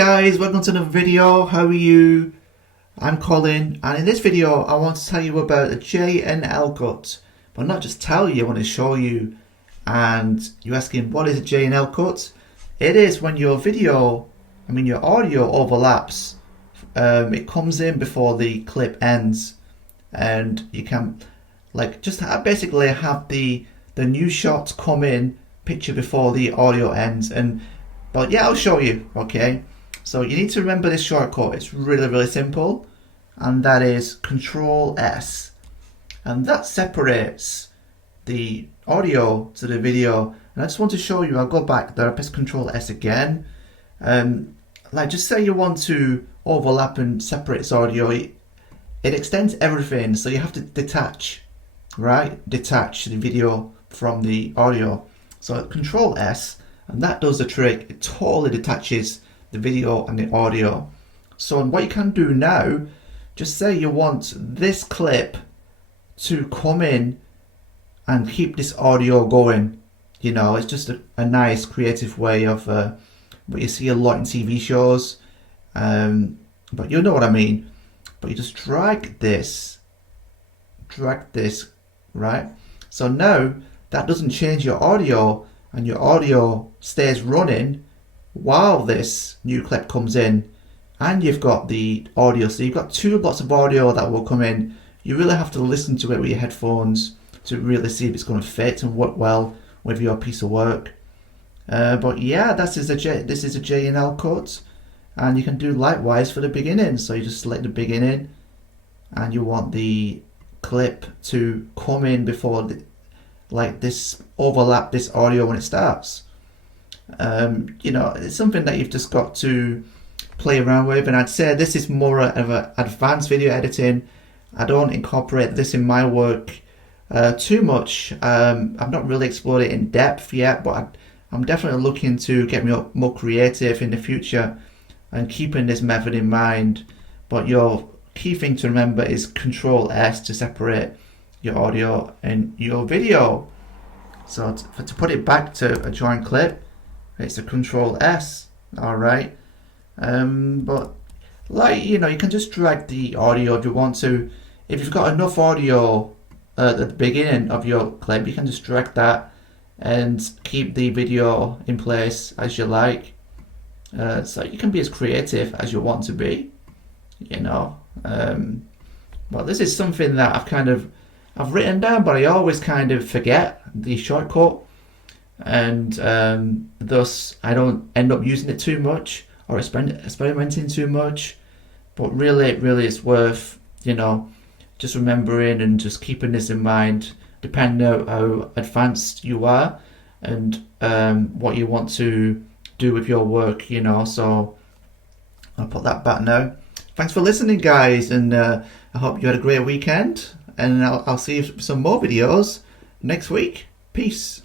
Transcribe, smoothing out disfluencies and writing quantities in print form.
Guys, welcome to another video. How are you? I'm Colin, and in this video I want to tell you about the J and L cut. But not just tell you, I want to show you. And you're asking, what is a J and L cut? It is when your your audio overlaps. It comes in before the clip ends, and you can basically have the new shots come in picture before the audio ends. But yeah, I'll show you. Okay. So you need to remember this shortcut. It's really simple, and that is Control S, and that separates the audio to the video. And I just want to show you, I'll go back there, press Control S again. Just say you want to overlap and separate this audio. It extends everything, so you have to detach the video from the audio. So Control S, and that does the trick. It totally detaches the video and the audio. So what you can do now, just say you want this clip to come in and keep this audio going. You know, it's just a nice creative way of what you see a lot in TV shows, but you know what I mean. But you just drag this, right? So now that doesn't change your audio, and your audio stays running while this new clip comes in, and you've got the audio. So you've got two lots of audio that will come in. You really have to listen to it with your headphones to really see if it's going to fit and work well with your piece of work. But yeah, this is a J and L cut, and you can do likewise for the beginning. So you just select the beginning, and you want the clip to come in before this overlap this audio when it starts. It's something that you've just got to play around with, and I'd say this is more of an advanced video editing. I don't incorporate this in my work too much. I've not really explored it in depth yet, but I'm definitely looking to get more creative in the future and keeping this method in mind. But your key thing to remember is Control S to separate your audio and your video. So to put it back to a joint clip, it's a Control S. All right. But you can just drag the audio if you want to. If you've got enough audio at the beginning of your clip, you can just drag that and keep the video in place as you like. So you can be as creative as you want to be, But this is something that I've written down, but I always kind of forget the shortcut, and thus I don't end up using it too much or experimenting too much. But really it's worth just remembering and just keeping this in mind, depending on how advanced you are and what you want to do with your work. So I'll put that back now. Thanks for listening, guys, and I hope you had a great weekend, and I'll see you for some more videos next week. Peace.